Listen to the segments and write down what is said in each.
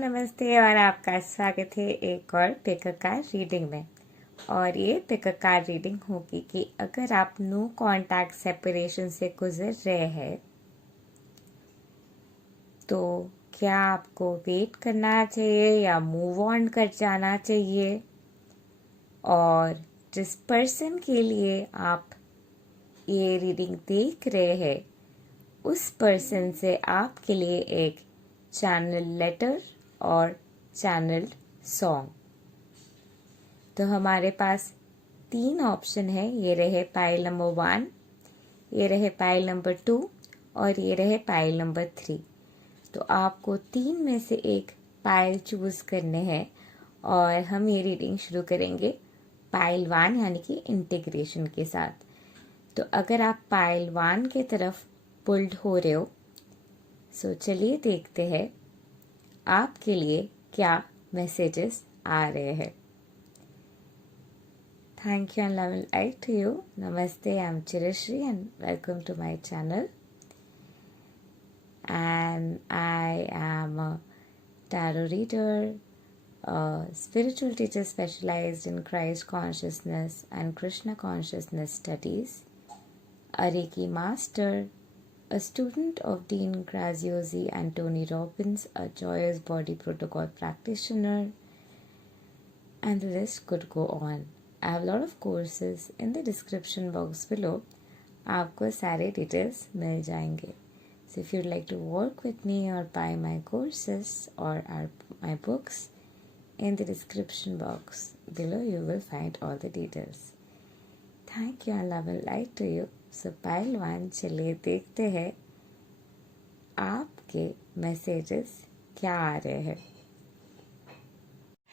नमस्ते और आपका स्वागत है एक और पिक अ कार्ड रीडिंग में। और ये पिक अ कार्ड रीडिंग होगी कि अगर आप नो कांटेक्ट सेपरेशन से गुजर रहे हैं तो क्या आपको वेट करना चाहिए या मूव ऑन कर जाना चाहिए, और जिस पर्सन के लिए आप ये रीडिंग देख रहे हैं उस पर्सन से आपके लिए एक चैनल लेटर और चैनल सॉन्ग। तो हमारे पास 3 ऑप्शन है। ये रहे पाइल नंबर 1, ये रहे पाइल नंबर 2 और ये रहे पाइल नंबर 3। तो आपको 3 में से एक पाइल चूज करने हैं और हम ये रीडिंग शुरू करेंगे पाइल 1 यानी कि इंटीग्रेशन के साथ। तो अगर आप पाइल 1 की तरफ पुल्ड हो रहे हो सो चलिए देखते हैं आपके लिए क्या मैसेजेस आ रहे हैं। Thank you and love and light to you. नमस्ते, I am Chirashri and welcome to my channel. And I am a tarot reader, a spiritual teacher specialized in Christ consciousness and Krishna consciousness studies, a Reiki master, a student of Dean Graziosi and Tony Robbins, a Joyous Body Protocol practitioner, and the list could go on. I have a lot of courses in the description box below. आपको सारे details मिल जाएंगे। So if you'd like to work with me or buy my courses or my books, in the description box below you will find all the details. Thank you and love and light to you. So pile 1, चलिए देखते हैं आपके messages क्या आ रहे हैं।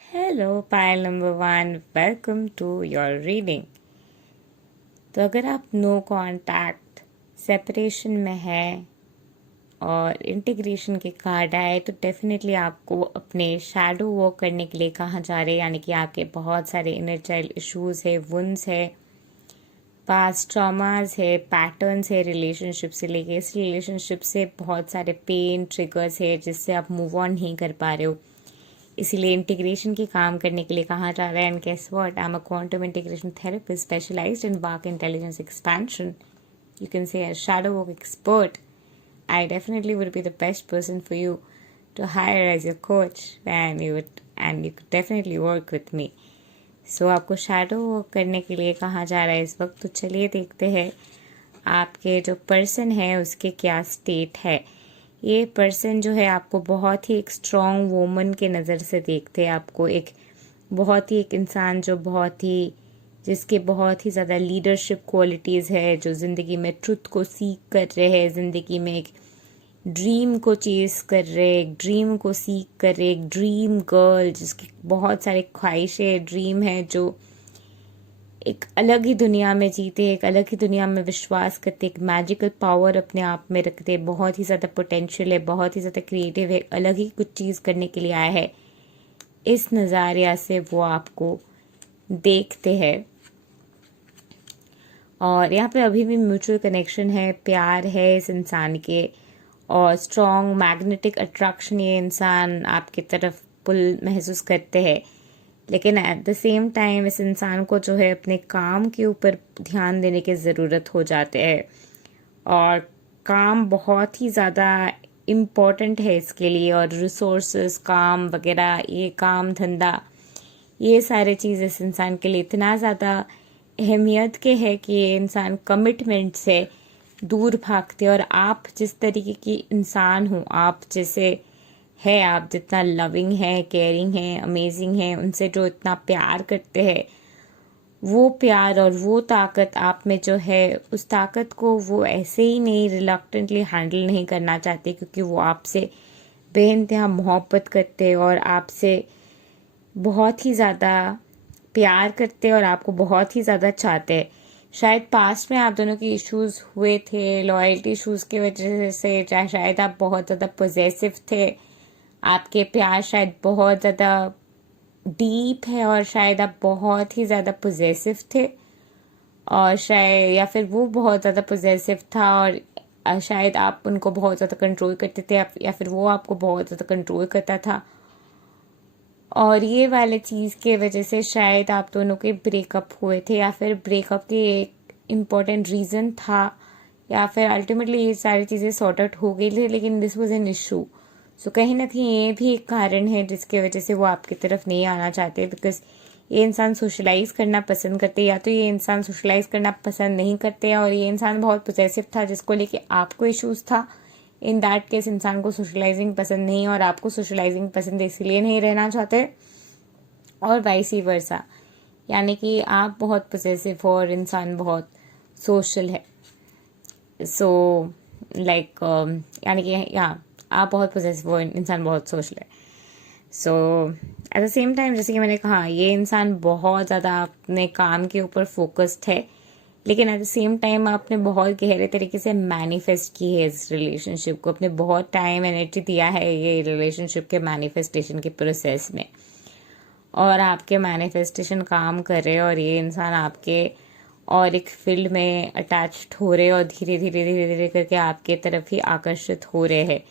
Hello pile number 1, welcome to your reading. तो अगर आप नो कॉन्टैक्ट सेपरेशन में है और इंटीग्रेशन के कार्ड आए तो डेफिनेटली आपको अपने शैडो वर्क करने के लिए कहा जा रहे हैं, यानी कि आपके बहुत सारे इनर चाइल्ड इश्यूज है, वुंड्स है, पास्ट ट्रॉमास है, पैटर्न्स है रिलेशनशिप से लेके इस रिलेशनशिप से बहुत सारे पेन ट्रिगर्स है जिससे आप मूव ऑन नहीं कर पा रहे हो। इसीलिए इंटीग्रेशन के काम करने के लिए कहा जा रहा है। And guess what, I am a quantum integration therapist specialised in वाक intelligence expansion. You can say a shadow work expert. I definitely would be the best person for you to hire as your coach, and you could definitely work with me. So आपको shadow work करने के लिए कहा जा रहा है इस वक्त। तो चलिए देखते हैं आपके जो पर्सन है उसके क्या स्टेट है। ये पर्सन जो है आपको बहुत ही एक स्ट्रॉन्ग वुमन के नज़र से देखते हैं। आपको बहुत ही एक इंसान जो जिसके बहुत ही ज़्यादा लीडरशिप क्वालिटीज़ है, जो ज़िंदगी में ट्रुथ को सीख कर रहे हैं, ज़िंदगी में एक ड्रीम को चेस कर रहे, एक ड्रीम को सीख कर रहे, एक ड्रीम गर्ल जिसकी बहुत सारे ख्वाहिशें ड्रीम है, जो एक अलग ही दुनिया में जीते, एक अलग ही दुनिया में विश्वास करते, एक मैजिकल पावर अपने आप में रखते, बहुत ही ज़्यादा पोटेंशियल है, बहुत ही ज़्यादा क्रिएटिव है, अलग ही कुछ चीज़ करने के लिए आया है। इस नज़ारिया से वो आपको देखते हैं और यहाँ पे अभी भी म्यूचुअल कनेक्शन है, प्यार है इस इंसान के और स्ट्रॉन्ग मैग्नेटिक अट्रैक्शन ये इंसान आपकी तरफ पुल महसूस करते हैं। लेकिन एट द सेम टाइम इस इंसान को जो है अपने काम के ऊपर ध्यान देने की ज़रूरत हो जाते हैं और काम बहुत ही ज़्यादा इम्पोर्टेंट है इसके लिए, और रिसोर्सेज काम वगैरह, ये काम धंधा, ये सारे चीज़ इस इंसान के लिए इतना ज़्यादा अहमियत के है कि ये इंसान कमिटमेंट से दूर भागते। और आप जिस तरीके की इंसान हो, आप जैसे है, आप जितना लविंग है, केयरिंग है, अमेजिंग है, उनसे जो इतना प्यार करते हैं, वो प्यार और वो ताकत आप में जो है, उस ताकत को वो ऐसे ही नहीं रिलक्टेंटली हैंडल नहीं करना चाहते, क्योंकि वो आपसे बेइंतहा मोहब्बत करते और आपसे बहुत ही ज़्यादा प्यार करते और आपको बहुत ही ज़्यादा चाहते हैं। शायद पास्ट में आप दोनों के इश्यूज हुए थे लॉयल्टी इश्यूज की वजह से, चाहे शायद आप बहुत ज़्यादा पॉजेसिव थे, आपके प्यार शायद बहुत ज़्यादा डीप है और शायद आप बहुत ही ज़्यादा पॉजेसिव थे, और शायद या फिर वो बहुत ज़्यादा पॉजेसिव था और शायद आप उनको बहुत ज़्यादा कंट्रोल करते थे या फिर वो आपको बहुत ज़्यादा कंट्रोल करता था। और ये वाले चीज़ के वजह से शायद आप दोनों के ब्रेकअप हुए थे, या फिर ब्रेकअप के एक इम्पॉर्टेंट रीज़न था, या फिर अल्टीमेटली ये सारी चीज़ें सॉर्ट आउट हो गई थी, लेकिन दिस वाज एन इशू। सो कहीं ना कहीं ये भी एक कारण है जिसके वजह से वो आपकी तरफ नहीं आना चाहते, बिकॉज ये इंसान सोशलाइज करना पसंद करते, या तो ये इंसान सोशलाइज करना पसंद नहीं करते, और ये इंसान बहुत पोजेसिव था जिसको लेके आपको इश्यूज था। इन दैट केस इंसान को सोशलाइजिंग पसंद नहीं, और आपको सोशलाइजिंग पसंद इसलिए नहीं रहना चाहते, और वाइसी वर्सा। यानी कि आप बहुत पोजेसिव हो और इंसान बहुत सोशल है। सो लाइक यानी कि यहाँ आप बहुत पोजेसिव हो, इंसान बहुत सोशल है। सो एट द सेम टाइम, जैसे कि मैंने कहा, ये इंसान बहुत ज़्यादा अपने काम के ऊपर फोकस्ड है, लेकिन एट द सेम टाइम आपने बहुत गहरे तरीके से मैनिफेस्ट की है इस रिलेशनशिप को, अपने बहुत टाइम एनर्जी दिया है ये रिलेशनशिप के मैनिफेस्टेशन के प्रोसेस में, और आपके मैनिफेस्टेशन काम कर रहे हैं, और ये इंसान आपके और एक फील्ड में अटैच्ड हो रहे हैं, और धीरे धीरे धीरे धीरे करके आपके तरफ ही आकर्षित हो रहे हैं,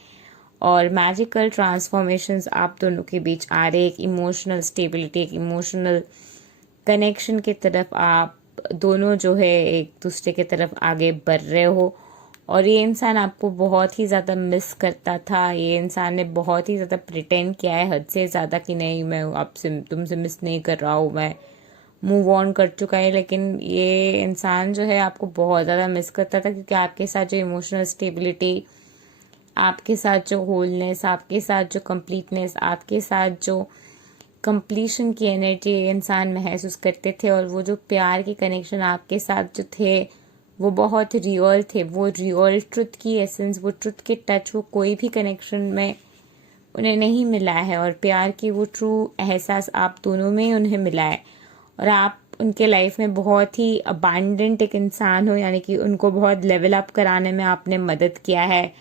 और मैजिकल ट्रांसफॉर्मेशंस आप दोनों के बीच आ रहे, एक इमोशनल स्टेबिलिटी, एक इमोशनल कनेक्शन की तरफ आप दोनों जो है एक दूसरे की तरफ आगे बढ़ रहे हो। और ये इंसान आपको बहुत ही ज़्यादा मिस करता था, ये इंसान ने बहुत ही ज़्यादा प्रिटेंड किया है, हद से ज़्यादा, कि नहीं मैं आपसे तुमसे मिस नहीं कर रहा हूँ, मैं मूव ऑन कर चुका है। लेकिन ये इंसान जो है आपको बहुत ज़्यादा मिस करता था, क्योंकि आपके साथ जो इमोशनल स्टेबिलिटी, आपके साथ जो होलनेस, आपके साथ जो कंप्लीटनेस, आपके साथ जो कंप्लीशन की एनर्जी इंसान महसूस करते थे, और वो जो प्यार के कनेक्शन आपके साथ जो थे वो बहुत रियल थे, वो रियल ट्रुथ की एसेंस, वो ट्रुथ के टच, वो कोई भी कनेक्शन में उन्हें नहीं मिला है, और प्यार की वो ट्रू एहसास आप दोनों में ही उन्हें मिला है। और आप उनके लाइफ में बहुत ही अबांडेंट एक इंसान हो, यानी कि उनको बहुत लेवल अप कराने में आपने मदद किया है,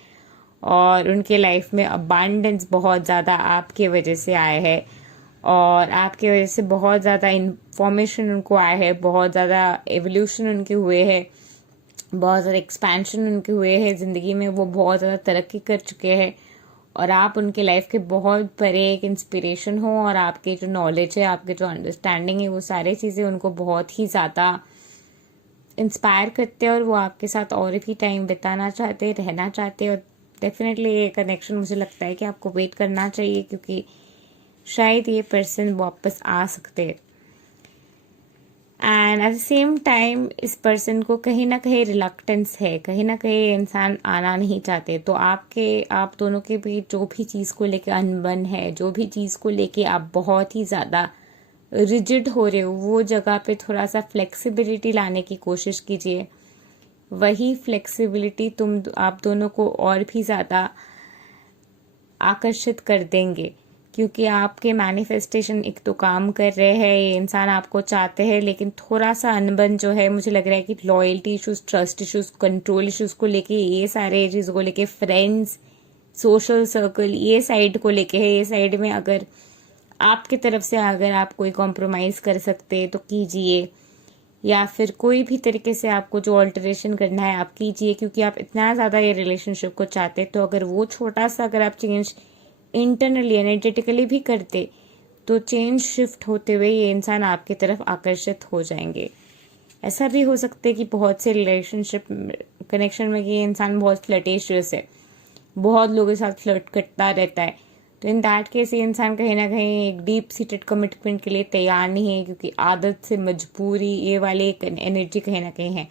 और उनके लाइफ में अबांडेंस बहुत ज़्यादा आपके वजह से आए है, और आपके वजह से बहुत ज़्यादा इंफॉर्मेशन उनको आया है, बहुत ज़्यादा एवोल्यूशन उनके हुए हैं, बहुत ज़्यादा एक्सपेंशन उनके हुए हैं ज़िंदगी में, वो बहुत ज़्यादा तरक्की कर चुके हैं, और आप उनके लाइफ के बहुत बड़े एक इंस्पिरेशन हो, और आपके जो नॉलेज है, आपके जो अंडरस्टैंडिंग है, वो सारी चीज़ें उनको बहुत ही ज़्यादा इंस्पायर करते हैं, और वो आपके साथ और भी टाइम बिताना चाहते हैं, रहना चाहते हैं। और डेफिनेटली ये कनेक्शन मुझे लगता है कि आपको वेट करना चाहिए, क्योंकि शायद ये पर्सन वापस आ सकते हैं। And at the same time इस पर्सन को कहीं ना कहीं रिलक्टेंस है, कहीं ना कहीं इंसान आना नहीं चाहते। तो आप दोनों के बीच जो भी चीज़ को लेके अनबन है, जो भी चीज़ को लेके आप बहुत ही ज़्यादा रिजिड हो रहे हो, वो जगह पे थोड़ा सा फ्लेक्सिबिलिटी लाने की कोशिश कीजिए। वही फ्लेक्सिबिलिटी आप दोनों को और भी ज़्यादा आकर्षित कर देंगे, क्योंकि आपके मैनिफेस्टेशन एक तो काम कर रहे हैं, ये इंसान आपको चाहते हैं, लेकिन थोड़ा सा अनबन जो है, मुझे लग रहा है कि loyalty issues, trust issues, control issues को लेके, ये सारे चीज़ों को लेके, फ्रेंड्स, सोशल सर्कल, ये साइड को लेके है। ये साइड में अगर आपकी तरफ से अगर आप कोई कॉम्प्रोमाइज़ कर सकते हैं तो कीजिए, या फिर कोई भी तरीके से आपको जो ऑल्टरेशन करना है आप कीजिए, क्योंकि आप इतना ज़्यादा ये रिलेशनशिप को चाहते। तो अगर वो छोटा सा अगर आप चेंज इंटरनली एनर्जेटिकली भी करते, तो चेंज शिफ्ट होते हुए ये इंसान आपकी तरफ आकर्षित हो जाएंगे। ऐसा भी हो सकता है कि बहुत से रिलेशनशिप कनेक्शन में ये इंसान बहुत फ्लर्टेशियस है, बहुत लोगों के साथ फ्लर्ट करता रहता है। तो इन दैट केस ये इंसान कहीं ना कहीं एक डीप सीटेड कमिटमेंट के लिए तैयार नहीं है, क्योंकि आदत से मजबूरी, ये वाली एक एनर्जी कहीं ना कहीं है।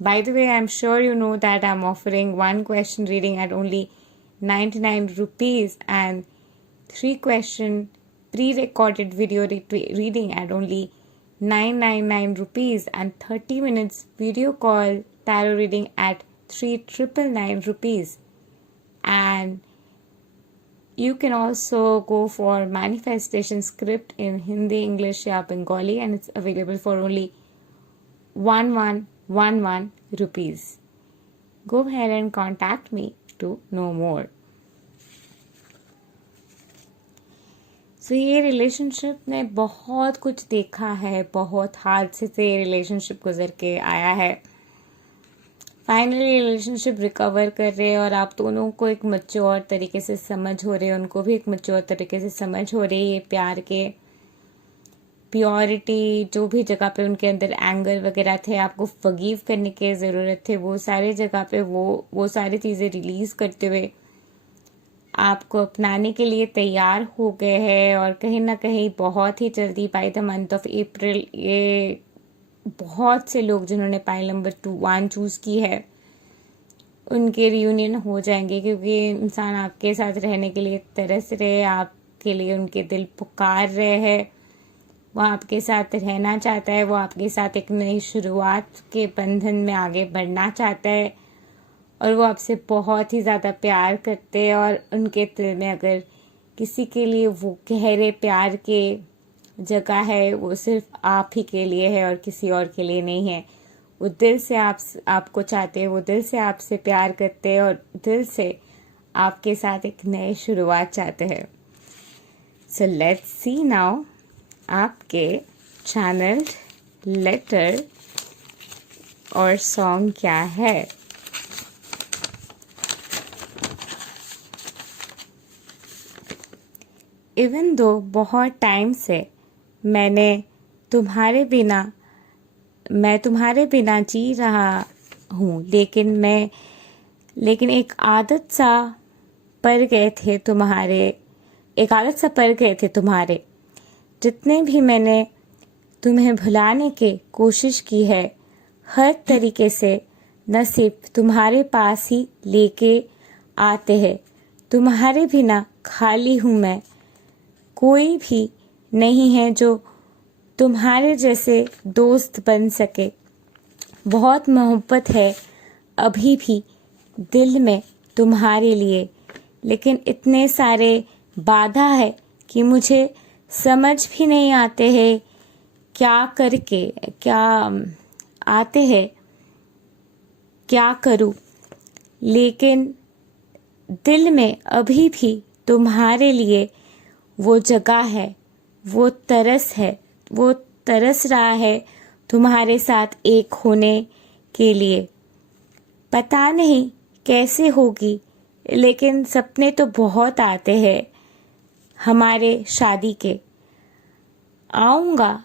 By the way, I am sure you know that I am offering 1 question reading at only 99 rupees, and 3 question pre-recorded video reading at only 999 rupees, and 30 minutes video call tarot reading at 3,999 rupees. And you can also go for manifestation script in Hindi, English या Bengali, and it's available for only 1111 rupees. Go ahead and contact me to know more. So ये relationship ने बहुत कुछ देखा है, बहुत हादसे से रिलेशनशिप गुजर के आया है। फाइनली रिलेशनशिप रिकवर कर रहे हैं और आप दोनों को एक मैच्योर तरीके से समझ हो रहे हैं, उनको भी एक मैच्योर तरीके से समझ हो रही है प्यार के प्योरिटी, जो भी जगह पे उनके अंदर एंगर वगैरह थे, आपको फॉरगिव करने की ज़रूरत थे, वो सारे जगह पे वो सारी चीज़ें रिलीज़ करते हुए आपको अपनाने के लिए तैयार हो गए हैं। और कहीं ना कहीं बहुत ही जल्दी by the month of April ये बहुत से लोग जिन्होंने पाइल नंबर 1 चूज़ की है उनके रियूनियन हो जाएंगे, क्योंकि इंसान आपके साथ रहने के लिए तरस रहे, आपके लिए उनके दिल पुकार रहे हैं, वो आपके साथ रहना चाहता है, वो आपके साथ एक नई शुरुआत के बंधन में आगे बढ़ना चाहता है और वो आपसे बहुत ही ज़्यादा प्यार करते हैं। और उनके दिल में अगर किसी के लिए वो गहरे प्यार के जगह है, वो सिर्फ आप ही के लिए है और किसी और के लिए नहीं है। वो दिल से आपको चाहते हैं, वो दिल से आपसे प्यार करते हैं और दिल से आपके साथ एक नई शुरुआत चाहते हैं। सो लेट्स सी नाउ आपके चैनल लेटर और सॉन्ग क्या है। इवन दो बहुत टाइम से मैं तुम्हारे बिना जी रहा हूँ, लेकिन एक आदत सा पर गए थे तुम्हारे। जितने भी मैंने तुम्हें भुलाने की कोशिश की है, हर तरीके से नसीब तुम्हारे पास ही लेके आते हैं। तुम्हारे बिना खाली हूँ मैं, कोई भी नहीं है जो तुम्हारे जैसे दोस्त बन सके। बहुत मोहब्बत है अभी भी दिल में तुम्हारे लिए, लेकिन इतने सारे बाधा है कि मुझे समझ भी नहीं आते हैं क्या करूं। लेकिन दिल में अभी भी तुम्हारे लिए वो जगह है, वो तरस रहा है तुम्हारे साथ एक होने के लिए। पता नहीं कैसे होगी, लेकिन सपने तो बहुत आते हैं हमारे शादी के। आऊँगा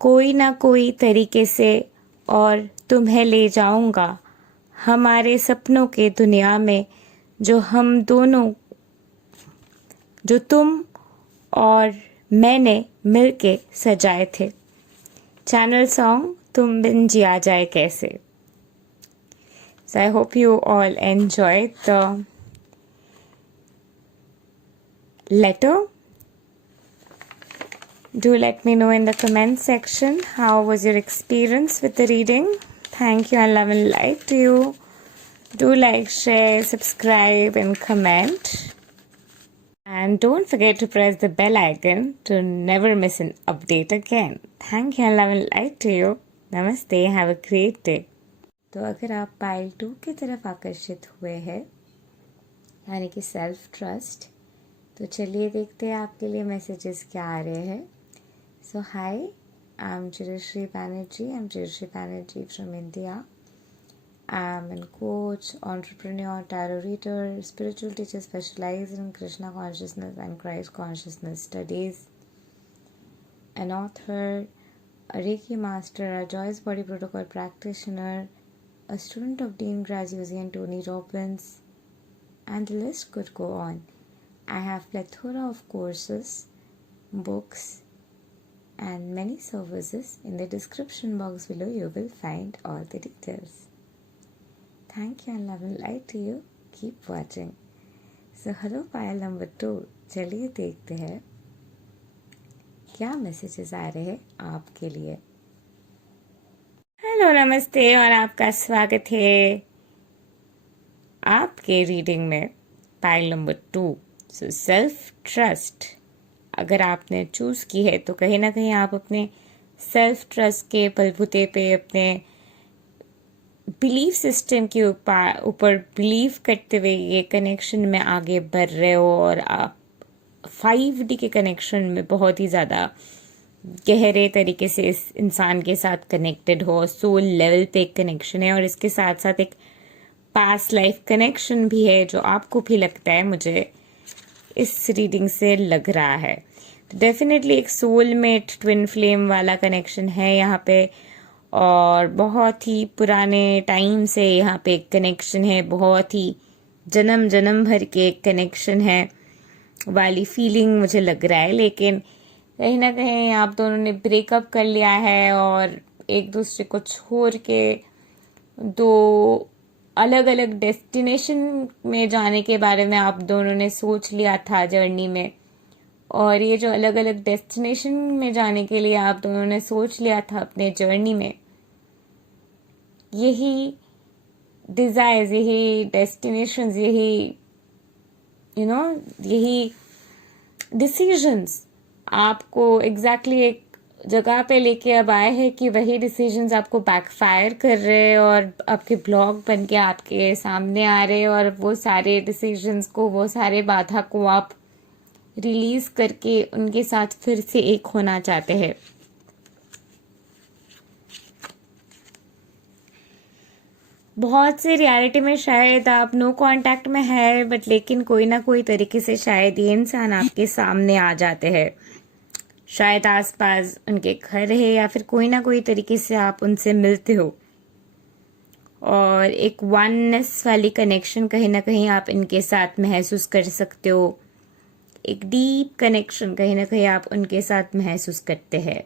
कोई ना कोई तरीके से और तुम्हें ले जाऊँगा हमारे सपनों के दुनिया में, जो तुम और मैंने मिलके सजाए थे। चैनल सॉन्ग तुम बिन जिया जाए कैसे। So I hope you all enjoyed the letter. Do let me know in the comment section how was your experience with the reading. Thank you and love and light to you. Do like, share, subscribe and comment. And don't forget to press the bell icon to never miss an update again. Thank you and love and light to you. Namaste. Have a great day. तो अगर आप pile 2 की तरफ आकर्षित हुए हैं, यानी कि सेल्फ ट्रस्ट, तो चलिए देखते हैं आपके लिए मैसेजेस क्या आ रहे हैं। So hi, I am Chirashri Banerjee from India. I am a coach, entrepreneur, tarot reader, spiritual teacher specialized in Krishna consciousness and Christ consciousness studies, an author, a Reiki master, a Joyce Body Protocol practitioner, a student of Dean Graziosi and Tony Robbins, and the list could go on. I have plethora of courses, books, and many services. In the description box below, you will find all the details. Thank you and love and light to you. Keep watching. So, hello pile number 2. चलिए देखते हैं क्या messages आ रहे हैं आपके लिए। Hello, नमस्ते और आपका स्वागत है आपके रीडिंग में pile number 2। So self trust अगर आपने चूज़ की है तो कहीं ना कहीं आप अपने सेल्फ ट्रस्ट के बलबूते पे अपने बिलीफ सिस्टम के ऊपर बिलीव करते हुए ये कनेक्शन में आगे बढ़ रहे हो और आप 5D के कनेक्शन में बहुत ही ज़्यादा गहरे तरीके से इस इंसान के साथ कनेक्टेड हो, सोल लेवल पे एक कनेक्शन है और इसके साथ साथ एक पास्ट लाइफ कनेक्शन भी है जो आपको भी लगता है, मुझे इस रीडिंग से लग रहा है। तो डेफिनेटली एक सोलमेट ट्विन फ्लेम वाला कनेक्शन है यहाँ पे और बहुत ही पुराने टाइम से यहाँ पे एक कनेक्शन है, बहुत ही जन्म जन्म भर के एक कनेक्शन है वाली फीलिंग मुझे लग रहा है। लेकिन कहीं ना कहीं आप दोनों ने ब्रेकअप कर लिया है और एक दूसरे को छोड़ के दो अलग अलग डेस्टिनेशन में जाने के बारे में आप दोनों ने सोच लिया था जर्नी में। और ये जो अलग अलग डेस्टिनेशन में जाने के लिए आप दोनों ने सोच लिया था अपने जर्नी में, यही डिजायर्स, यही डेस्टिनेशंस, यही यही डिसीजंस आपको एग्जैक्टली एक जगह पे लेके अब आए हैं कि वही डिसीजंस आपको बैकफायर कर रहे हैं और आपके ब्लॉक बन के आपके सामने आ रहे हैं और वो सारे डिसीजंस को, वो सारे बाधा को आप रिलीज करके उनके साथ फिर से एक होना चाहते हैं। बहुत से रियलिटी में शायद आप नो कांटेक्ट में है बट लेकिन कोई ना कोई तरीके से शायद ये इंसान आपके सामने आ जाते हैं, शायद आसपास उनके घर है या फिर कोई ना कोई तरीके से आप उनसे मिलते हो और एक वननेस वाली कनेक्शन कहीं ना कहीं आप इनके साथ महसूस कर सकते हो, एक डीप कनेक्शन कहीं ना कहीं आप उनके साथ महसूस करते हैं।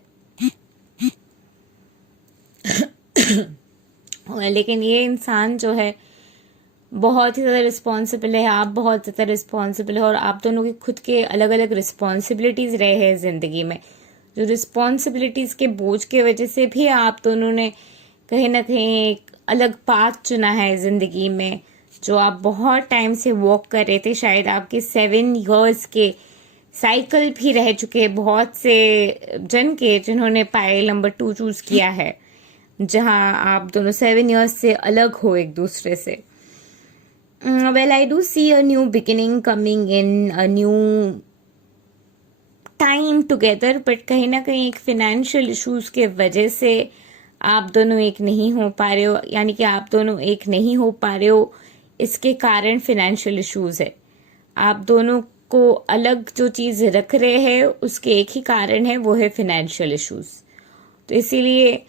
लेकिन ये इंसान जो है बहुत ही ज़्यादा रिस्पॉन्सिबल है, आप बहुत ज़्यादा रिस्पॉन्सिबल है और आप दोनों की खुद के अलग अलग रिस्पॉन्सिबिलिटीज़ रहे हैं ज़िंदगी में, जो रिस्पॉन्सिबिलिटीज़ के बोझ के वजह से भी आप दोनों ने कहीं ना कहीं एक अलग पाथ चुना है ज़िंदगी में, जो आप बहुत टाइम से वॉक कर रहे थे। शायद आपके 7 इयर्स के साइकिल भी रह चुके बहुत से जन के जिन्होंने पाइल नंबर 2 चूज़ किया है, जहां आप दोनों 7 इयर्स से अलग हो एक दूसरे से। Well, I do see a new beginning coming in, a new time together, but कहीं ना कहीं एक फिनेंशियल इश्यूज के वजह से आप दोनों एक नहीं हो पा रहे हो, यानी कि आप दोनों एक नहीं हो पा रहे हो, इसके कारण फिनेंशियल इश्यूज है। आप दोनों को अलग जो चीज रख रहे हैं उसके एक ही कारण है, वो है फिनेंशियल इश्यूज। तो इसीलिए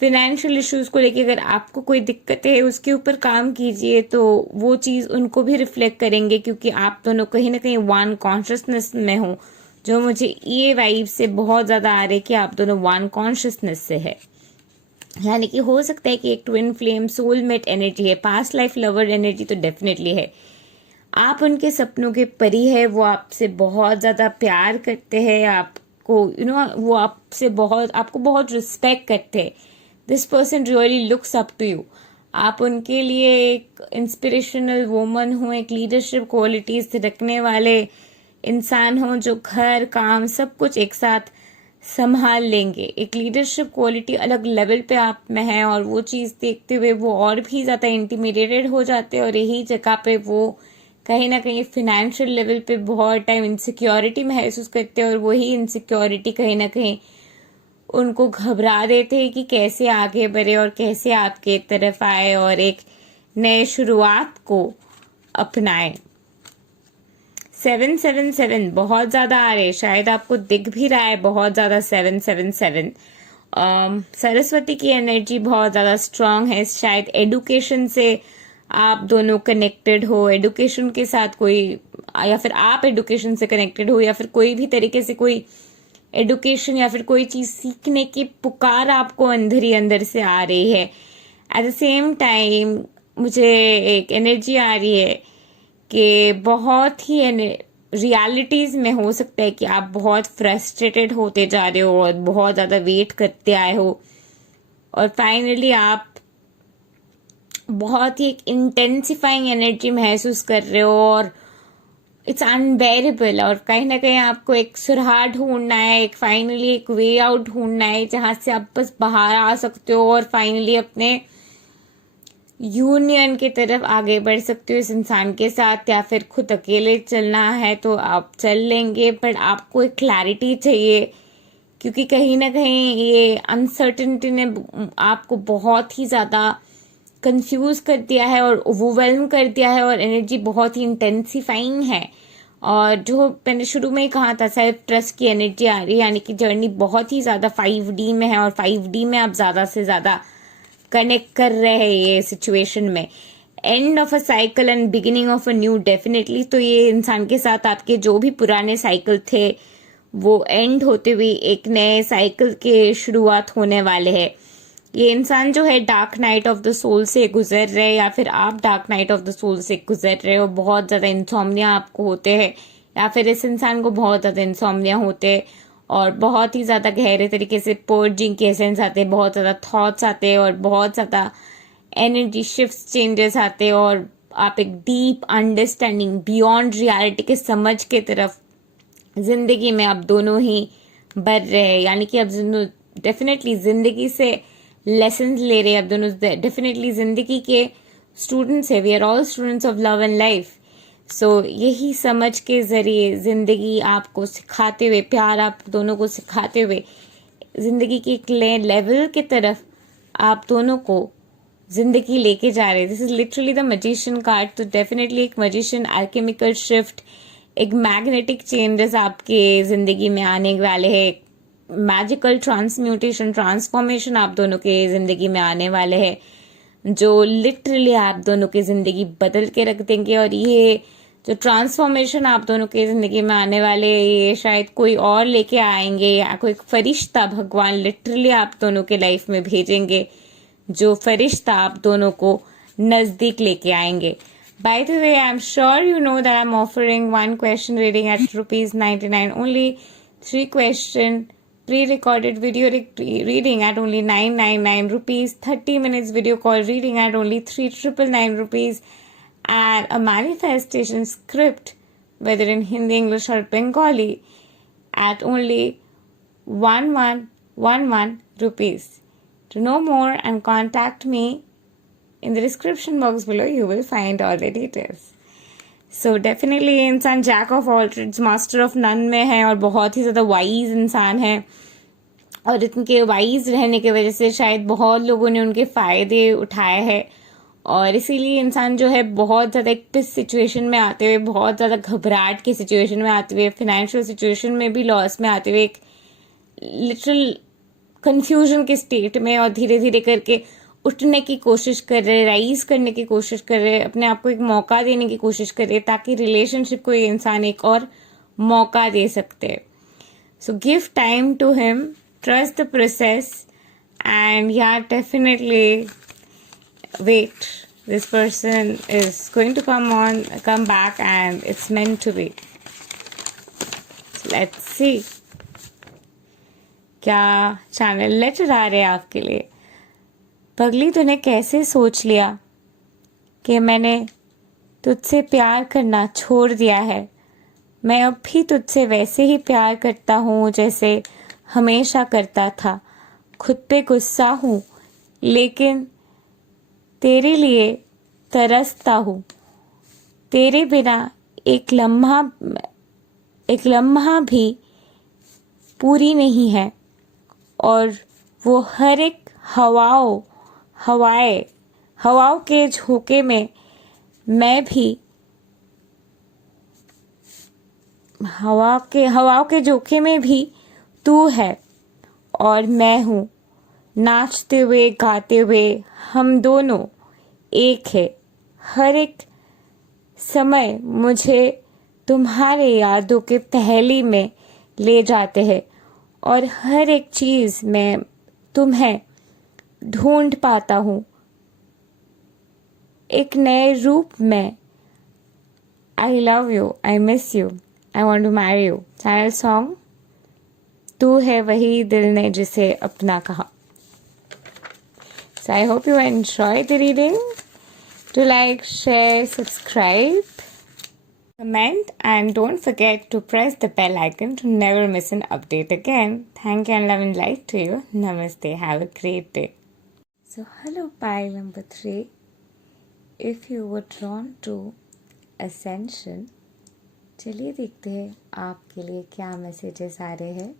फिनेंशियल इश्यूज को लेके अगर आपको कोई दिक्कत है उसके ऊपर काम कीजिए, तो वो चीज उनको भी रिफ्लेक्ट करेंगे, क्योंकि आप दोनों कहीं ना कहीं वन कॉन्शियसनेस में हो, जो मुझे ये वाइब से बहुत ज्यादा आ रही है कि आप दोनों वन कॉन्शियसनेस से है। यानी कि हो सकता है कि एक ट्विन फ्लेम सोलमेट एनर्जी है, पास्ट लाइफ लवर एनर्जी तो डेफिनेटली है। आप उनके सपनों के परी है, वो आपसे बहुत ज्यादा प्यार करते हैं, आपको वो आपको बहुत रिस्पेक्ट करते हैं। This person really looks up to you. आप उनके लिए एक इंस्पिरेशनल वुमन हो, एक लीडरशिप क्वालिटीज रखने वाले इंसान हो, जो घर काम सब कुछ एक साथ संभाल लेंगे। एक लीडरशिप क्वालिटी अलग लेवल पे आप में है और वो चीज देखते हुए वो और भी ज्यादा इंटिमिडेटेड हो जाते हैं और यही जगह पे वो कहीं ना कहीं फाइनेंशियल लेवल पे बहुत टाइम इनसिक्योरिटी महसूस करते हैं और वही इनसिक्योरिटी कहीं ना कहीं उनको घबरा देते हैं कि कैसे आगे बढ़े और कैसे आपके तरफ आए और एक नए शुरुआत को अपनाए। 777 बहुत ज्यादा आ रहे, शायद आपको दिख भी रहा है बहुत ज्यादा 777। सरस्वती की एनर्जी बहुत ज्यादा स्ट्रांग है, शायद एडुकेशन से आप दोनों कनेक्टेड हो, एडुकेशन के साथ कोई, या फिर आप एडुकेशन से कनेक्टेड हो, या फिर कोई भी तरीके से कोई एडुकेशन या फिर कोई चीज सीखने की पुकार आपको अंदर ही अंदर से आ रही है। एट द सेम टाइम मुझे एक एनर्जी आ रही है कि बहुत ही रियलिटीज में हो सकता है कि आप बहुत फ्रस्ट्रेटेड होते जा रहे हो और बहुत ज्यादा वेट करते आए हो और फाइनली आप बहुत ही एक इंटेंसिफाइंग एनर्जी महसूस कर रहे हो और इट्स अनबेरेबल, और कहीं ना कहीं आपको एक सुराह ढूंढना है, एक फाइनली एक वे आउट ढूंढना है जहां से आप बस बाहर आ सकते हो और फाइनली अपने यूनियन की तरफ आगे बढ़ सकते हो इस इंसान के साथ, या फिर खुद अकेले चलना है तो आप चल लेंगे, बट आपको एक क्लैरिटी चाहिए क्योंकि कहीं ना कहीं ये अनसर्टेनिटी ने आपको बहुत ही ज़्यादा कंफ्यूज कर दिया है और ओवरवेल्म कर दिया है, और एनर्जी बहुत ही इंटेंसिफाइंग है। और जो मैंने शुरू में ही कहा था, सेल्फ ट्रस्ट की एनर्जी आ रही है, यानी कि जर्नी बहुत ही ज़्यादा 5D में है, और 5D में आप ज़्यादा से ज़्यादा कनेक्ट कर रहे हैं ये सिचुएशन में। End of a cycle and beginning of a new, definitely. तो ये इंसान के साथ आपके जो भी पुराने साइकिल थे वो एंड होते हुए एक नए साइकिल के शुरुआत होने वाले हैं। ये इंसान जो है dark night of the soul से गुजर रहे, या फिर आप dark night of the soul से गुजर रहे हो, बहुत ज़्यादा इंसोम्निया आपको होते हैं, या फिर इस इंसान को बहुत ज़्यादा इंसोम्निया होते हैं, और बहुत ही ज़्यादा गहरे तरीके से पर्जिंग के एसेंस आते हैं, बहुत ज़्यादा थॉट्स आते हैं, और बहुत ज़्यादा एनर्जी शिफ्ट चेंजेस आते हैं, और आप एक डीप अंडरस्टैंडिंग बियॉन्ड रियलिटी के समझ के तरफ जिंदगी में आप दोनों ही बढ़ रहे हैं। यानी कि अब डेफिनेटली जिंदगी से लेसन्स ले रहे हैं, अब दोनों डेफिनेटली जिंदगी के स्टूडेंट्स है। We are all students of love and life. So यही समझ के जरिए जिंदगी आपको सिखाते हुए, प्यार आप दोनों को सिखाते हुए, जिंदगी के एक लेवल की तरफ आप दोनों को जिंदगी लेके जा रहे हैं। This is literally the magician card. तो डेफिनेटली एक मजिशियन, अल्केमिकल शिफ्ट, एक मैग्नेटिक चेंजेस आपके जिंदगी में आने वाले हैं। मैजिकल ट्रांसम्यूटेशन, ट्रांसफॉर्मेशन आप दोनों के जिंदगी में आने वाले हैं, जो लिटरली आप दोनों की जिंदगी बदल के रख देंगे। और ये जो ट्रांसफॉर्मेशन आप दोनों के जिंदगी में आने वाले, ये शायद कोई और लेके आएंगे, या कोई फरिश्ता भगवान लिटरली आप दोनों के लाइफ में भेजेंगे, जो फरिश्ता आप दोनों को नजदीक लेके आएंगे। By the way, I'm sure you know that I'm offering one question reading at ₹99 only, 3 question pre-recorded video reading at only ₹999, 30 minutes video call reading at only ₹3,999, and a manifestation script, whether in Hindi, English or Bengali, at only ₹1111. To know more and contact me, in the description box below you will find all the details. So definitely ये इंसान jack of all trades master of none में है, और बहुत ही ज़्यादा wise इंसान है, और इनके वाइज रहने की वजह से शायद बहुत लोगों ने उनके फ़ायदे उठाए हैं। और इसीलिए इंसान जो है बहुत ज़्यादा एक पिस सिचुएशन में आते हुए, बहुत ज़्यादा घबराहट की सिचुएशन में आते हुए, फिनेंशियल सिचुएशन में भी लॉस में आते हुए, एक लिटरल कंफ्यूजन के स्टेट में, और धीरे धीरे करके उठने की कोशिश कर रहे, राइज करने की कोशिश कर रहे, अपने आप को एक मौका देने की कोशिश कर रहे, ताकि रिलेशनशिप को ये इंसान एक और मौका दे सकते। So give time to him, trust the process, and या definitely wait, this person is going to come back, and it's meant to be. Let's see क्या चैनल लेटर आ रहे हैं आपके लिए। पगली, तूने कैसे सोच लिया कि मैंने तुझसे प्यार करना छोड़ दिया है? मैं अब भी तुझसे वैसे ही प्यार करता हूँ जैसे हमेशा करता था। खुद पे गुस्सा हूँ, लेकिन तेरे लिए तरसता हूँ। तेरे बिना एक लम्हा भी पूरी नहीं है, और वो हर एक हवाओं के झोंके में मैं भी हवाओं के झोंके में भी तू है और मैं हूँ। नाचते हुए गाते हुए हम दोनों एक है। हर एक समय मुझे तुम्हारे यादों के पहेली में ले जाते हैं, और हर एक चीज़ में तुम्हें ढूंढ पाता हूँ एक नए रूप में। I love you, I miss you, I want to marry you. Channel song तू है वही दिल ने जिसे अपना कहा। So I hope you enjoyed the reading. Do like, share, subscribe, comment, and don't forget to press the bell icon to never miss an update again. Thank you and love and light to you. Namaste. Have a great day. So hello pile number 3. If you were drawn to ascension, चलिए देखते हैं आपके लिए क्या messages आ रहे हैं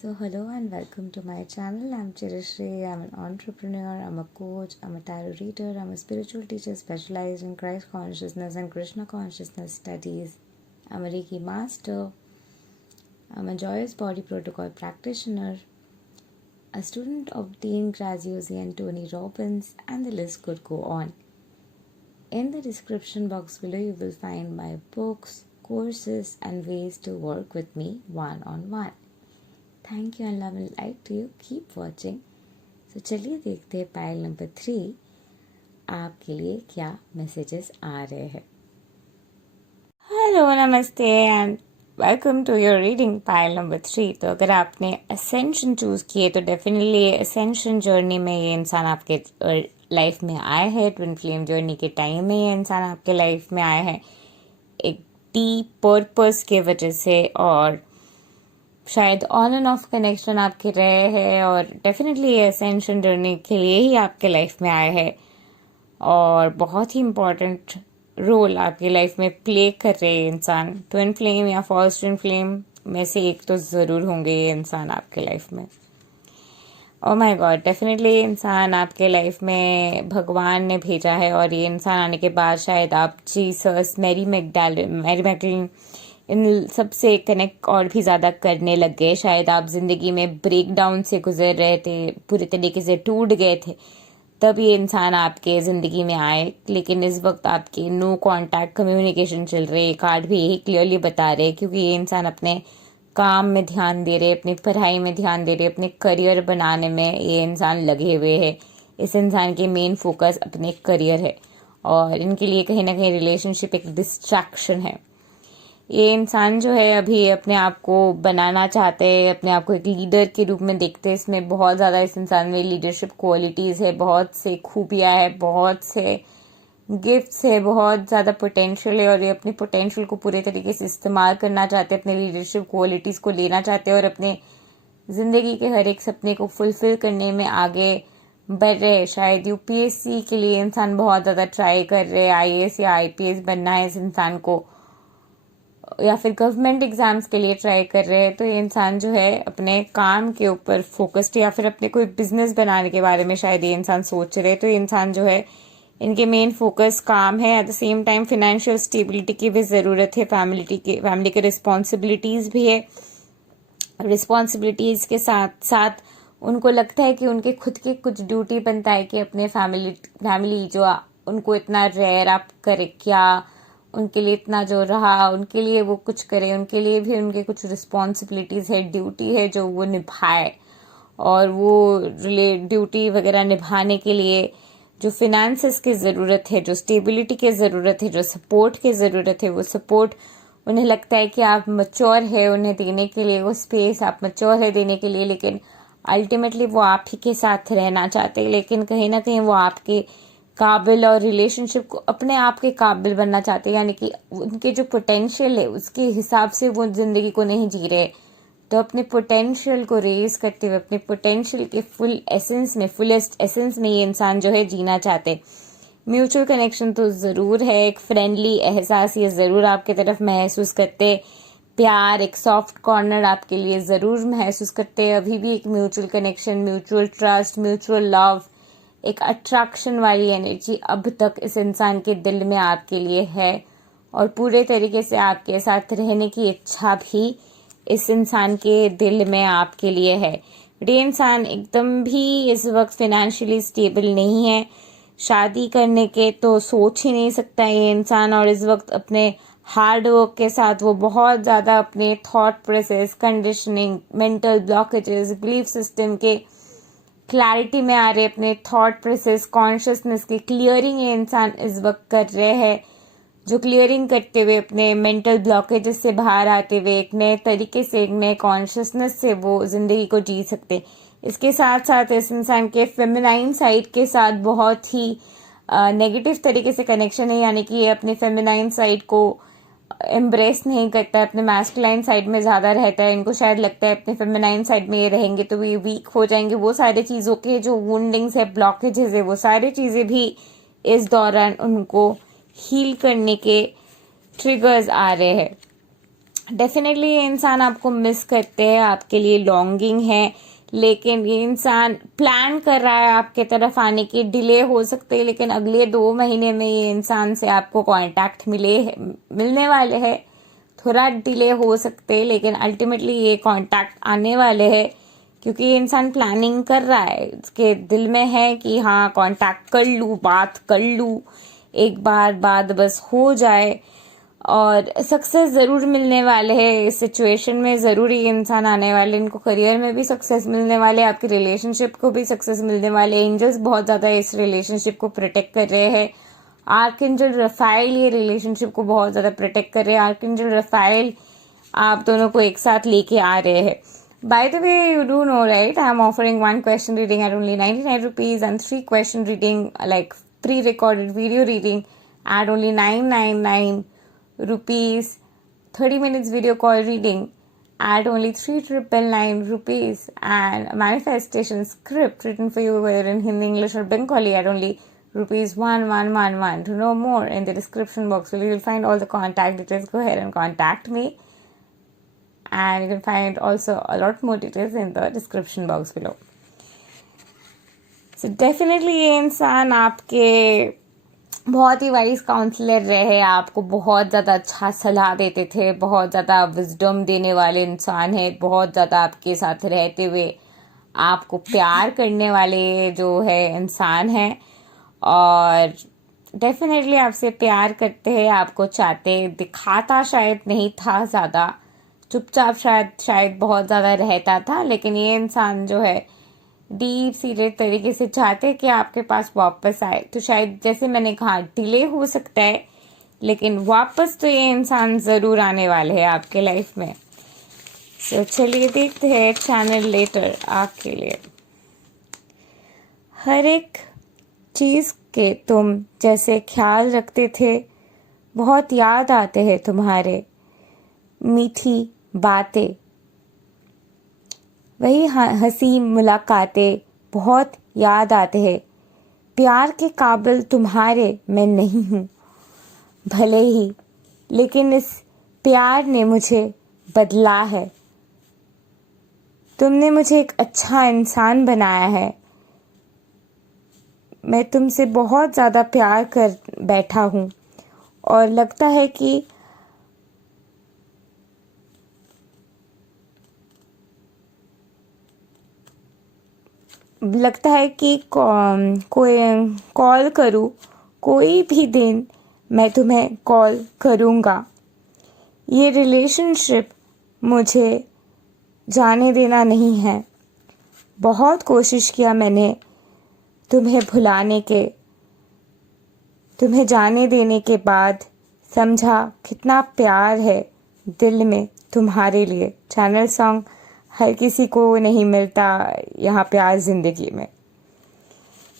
So hello and welcome to my channel. I'm Chirishri. I'm an entrepreneur, I'm a coach, I'm a tarot reader, I'm a spiritual teacher specialized in Christ consciousness and Krishna consciousness studies. I'm a Reiki master. I'm a Joyous Body Protocol practitioner, a student of Dean Graziosi and Tony Robbins, and the list could go on. In the description box below, you will find my books, courses, and ways to work with me one-on-one. Thank you and love and light to you. Keep watching. So चलिए देखते हैं pile number 3 आपके लिए क्या messages आ रहे हैं. Hello namaste and welcome to your reading pile number 3. तो अगर आपने असेंशन चूज किए तो डेफिनेटली असेंशन जर्नी में ये इंसान आपके लाइफ में आए हैं. ट्विन फ्लेम जर्नी के टाइम में ये इंसान आपके लाइफ में आए हैं एक डीप पर्पस के वजह से, और शायद ऑन एंड ऑफ कनेक्शन आपके रहे हैं और डेफिनेटली ये असेंशन जर्नी के लिए ही आपके लाइफ में आए हैं और बहुत ही इम्पोर्टेंट रोल आपकी लाइफ में प्ले कर रहे हैं इंसान. ट्विन फ्लेम या फॉल्स ट्विन फ्लेम में से एक तो ज़रूर होंगे ये इंसान आपके लाइफ में. ओह माय गॉड, डेफिनेटली इंसान आपके लाइफ में भगवान ने भेजा है और ये इंसान आने के बाद शायद आप जीसस, मैरी मैगडलिन इन सबसे कनेक्ट और भी ज़्यादा करने लग गए. शायद आप ज़िंदगी में ब्रेक डाउन से गुजर रहे थे, पूरे तरीके से टूट गए थे, तब ये इंसान आपके ज़िंदगी में आए. लेकिन इस वक्त आपके नो कांटेक्ट कम्युनिकेशन चल रहे. कार्ड भी यही क्लियरली बता रहे, क्योंकि ये इंसान अपने काम में ध्यान दे रहे, अपनी पढ़ाई में ध्यान दे रहे, अपने करियर बनाने में ये इंसान लगे हुए हैं. इस इंसान के मेन फोकस अपने करियर है और इनके लिए कहीं ना कहीं रिलेशनशिप एक डिस्ट्रैक्शन है. ये इंसान जो है अभी अपने आप को बनाना चाहते हैं, अपने आप को एक लीडर के रूप में देखते हैं. इसमें बहुत ज़्यादा इस इंसान में लीडरशिप क्वालिटीज़ है, बहुत से खूबियाँ है, बहुत से गिफ्ट्स है, बहुत ज़्यादा पोटेंशियल है और ये अपनी पोटेंशियल को पूरे तरीके से इस्तेमाल करना चाहते हैं, अपने लीडरशिप क्वालिटीज़ को लेना चाहते हैं और अपने ज़िंदगी के हर एक सपने को फुलफिल करने में आगे बढ़ रहे. शायद यूपीएससी के लिए इंसान बहुत ज़्यादा ट्राई कर रहे हैं, आईएएस या आईपीएस बनना है इस इंसान को, या फिर गवर्नमेंट एग्जाम्स के लिए ट्राई कर रहे हैं. तो ये इंसान जो है अपने काम के ऊपर फोकस्ड, या फिर अपने कोई बिजनेस बनाने के बारे में शायद ये इंसान सोच रहे. तो ये इंसान जो है इनके मेन फोकस काम है. At the same time financial stability की भी ज़रूरत है, फैमिली के रिस्पॉन्सिबिलिटीज़ भी है. रिस्पॉन्सिबिलिटीज़ के साथ साथ उनको लगता है कि उनके खुद के कुछ ड्यूटी बनता है कि अपने फैमिली जो उनको इतना रेयर आप करे, क्या उनके लिए इतना जो रहा उनके लिए वो कुछ करे, उनके लिए भी उनके कुछ रिस्पॉन्सिबिलिटीज़ है, ड्यूटी है जो वो निभाए. और वो ड्यूटी वगैरह निभाने के लिए जो फिनेंसेस की ज़रूरत है, जो स्टेबिलिटी की ज़रूरत है, जो सपोर्ट की ज़रूरत है, वो सपोर्ट उन्हें लगता है कि आप मैच्योर है उन्हें देने के लिए, वो स्पेस आप मैच्योर है देने के लिए. लेकिन अल्टीमेटली वो आप ही के साथ रहना चाहते हैं, लेकिन कहीं ना कहीं वो आपके काबिल और रिलेशनशिप को अपने आप के काबिल बनना चाहते हैं. यानी कि उनके जो पोटेंशियल है उसके हिसाब से वो ज़िंदगी को नहीं जी रहे. तो अपने पोटेंशियल को रेज करते हुए, अपने पोटेंशियल के फुलेस्ट एसेंस में ये इंसान जो है जीना चाहते. म्यूचुअल कनेक्शन तो ज़रूर है, एक फ्रेंडली एहसास ये ज़रूर आपके तरफ महसूस करते. प्यार, एक सॉफ्ट कॉर्नर आपके लिए ज़रूर महसूस करते. अभी भी एक mutual connection, mutual trust, mutual love, एक अट्रैक्शन वाली एनर्जी अब तक इस इंसान के दिल में आपके लिए है और पूरे तरीके से आपके साथ रहने की इच्छा भी इस इंसान के दिल में आपके लिए है. ये इंसान एकदम भी इस वक्त फाइनेंशियली स्टेबल नहीं है. शादी करने के तो सोच ही नहीं सकता ये इंसान, और इस वक्त अपने हार्ड वर्क के साथ वो बहुत ज़्यादा अपने thought process, conditioning, mental blockages, belief system के क्लैरिटी में आ रहे, अपने थॉट प्रोसेस, कॉन्शियसनेस की क्लियरिंग ये इंसान इस वक्त कर रहे हैं. जो क्लियरिंग करते हुए अपने मेंटल ब्लॉकेजेस से बाहर आते हुए एक नए तरीके से, एक नए कॉन्शियसनेस से वो जिंदगी को जी सकते. इसके साथ साथ इस इंसान के फेमिनाइन साइड के साथ बहुत ही नेगेटिव तरीके से कनेक्शन है. यानी कि ये अपने फेमिनाइन साइड को एम्ब्रेस नहीं करता है, अपने मैस्कुलाइन साइड में ज़्यादा रहता है. इनको शायद लगता है अपने फेमिनाइन साइड में ये रहेंगे तो ये वीक हो जाएंगे. वो सारी चीज़ों के जो वुंडिंग्स है, ब्लॉकेजेस है, वो सारी चीज़ें भी इस दौरान उनको हील करने के ट्रिगर्स आ रहे हैं. डेफिनेटली ये इंसान आपको मिस करते हैं, आपके लिए लॉन्गिंग है, लेकिन ये इंसान प्लान कर रहा है आपके तरफ आने की। डिले हो सकते हैं, लेकिन अगले 2 महीने में ये इंसान से आपको कांटेक्ट मिलने वाले हैं। थोड़ा डिले हो सकते हैं, लेकिन अल्टीमेटली ये कांटेक्ट आने वाले हैं, क्योंकि ये इंसान प्लानिंग कर रहा है। इसके दिल में है कि हाँ कांटेक्ट कर लूँ, बात कर लूँ, एक बार बात बस हो जाए, और सक्सेस ज़रूर मिलने वाले हैं। इस सिचुएशन में ज़रूर ये इंसान आने वाले, इनको करियर में भी सक्सेस मिलने वाले, आपकी रिलेशनशिप को भी सक्सेस मिलने वाले। एंजल्स बहुत ज़्यादा इस रिलेशनशिप को प्रोटेक्ट कर रहे हैं। आर्कएंजल रफाइल ये रिलेशनशिप को बहुत ज़्यादा प्रोटेक्ट कर रहे हैं। आर्कएंजल रफाइल आप दोनों को एक साथ लेके आ रहे हैं। By the way, you do know, right? I am offering 1 question reading at only 99 rupees and 3 question reading, like pre-recorded video reading, at only 999 rupees. 30 minutes video call reading at only 3,999 rupees, and a manifestation script written for you whether in Hindi, English or Bengali at only rupees 1111. To know more, in the description box you will find all the contact details. Go ahead and contact me. And you can find also a lot more details in the description box below. So definitely ये इंसान आपके बहुत ही wise counsellor रहे, आपको बहुत ज़्यादा अच्छा सलाह देते थे, बहुत ज़्यादा विजडम देने वाले इंसान है, बहुत ज़्यादा आपके साथ रहते हुए आपको प्यार करने वाले जो है इंसान है, और डेफिनेटली आपसे प्यार करते हैं, आपको चाहते। दिखाता शायद नहीं था ज़्यादा, चुपचाप शायद बहुत ज़्यादा रहता था, लेकिन ये इंसान जो है डीप सीरियस तरीके से चाहते कि आपके पास वापस आए। तो शायद जैसे मैंने कहा डिले हो सकता है, लेकिन वापस तो ये इंसान ज़रूर आने वाले हैं आपके लाइफ में। तो चलिए देखते हैं चैनल लेटर आपके लिए। हर एक चीज़ के तुम जैसे ख्याल रखते थे, बहुत याद आते हैं तुम्हारे मीठी बातें, वही हंसी मुलाकातें बहुत याद आते हैं। प्यार के काबिल तुम्हारे मैं नहीं हूँ भले ही, लेकिन इस प्यार ने मुझे बदला है। तुमने मुझे एक अच्छा इंसान बनाया है। मैं तुमसे बहुत ज़्यादा प्यार कर बैठा हूँ, और लगता है कि कोई कॉल करूँ, कोई भी दिन मैं तुम्हें कॉल करूँगा। ये रिलेशनशिप मुझे जाने देना नहीं है। बहुत कोशिश किया मैंने तुम्हें भुलाने के, तुम्हें जाने देने के बाद समझा कितना प्यार है दिल में तुम्हारे लिए। चैनल सॉन्ग हर किसी को नहीं मिलता यहाँ प्यार जिंदगी में।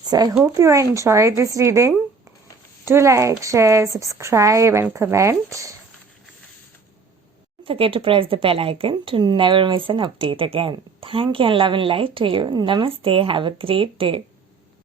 So I hope you enjoyed this reading. Do like, share, subscribe and comment. Don't forget to press the bell icon to never miss an update again. Thank you and love and light to you. Namaste. Have a great day.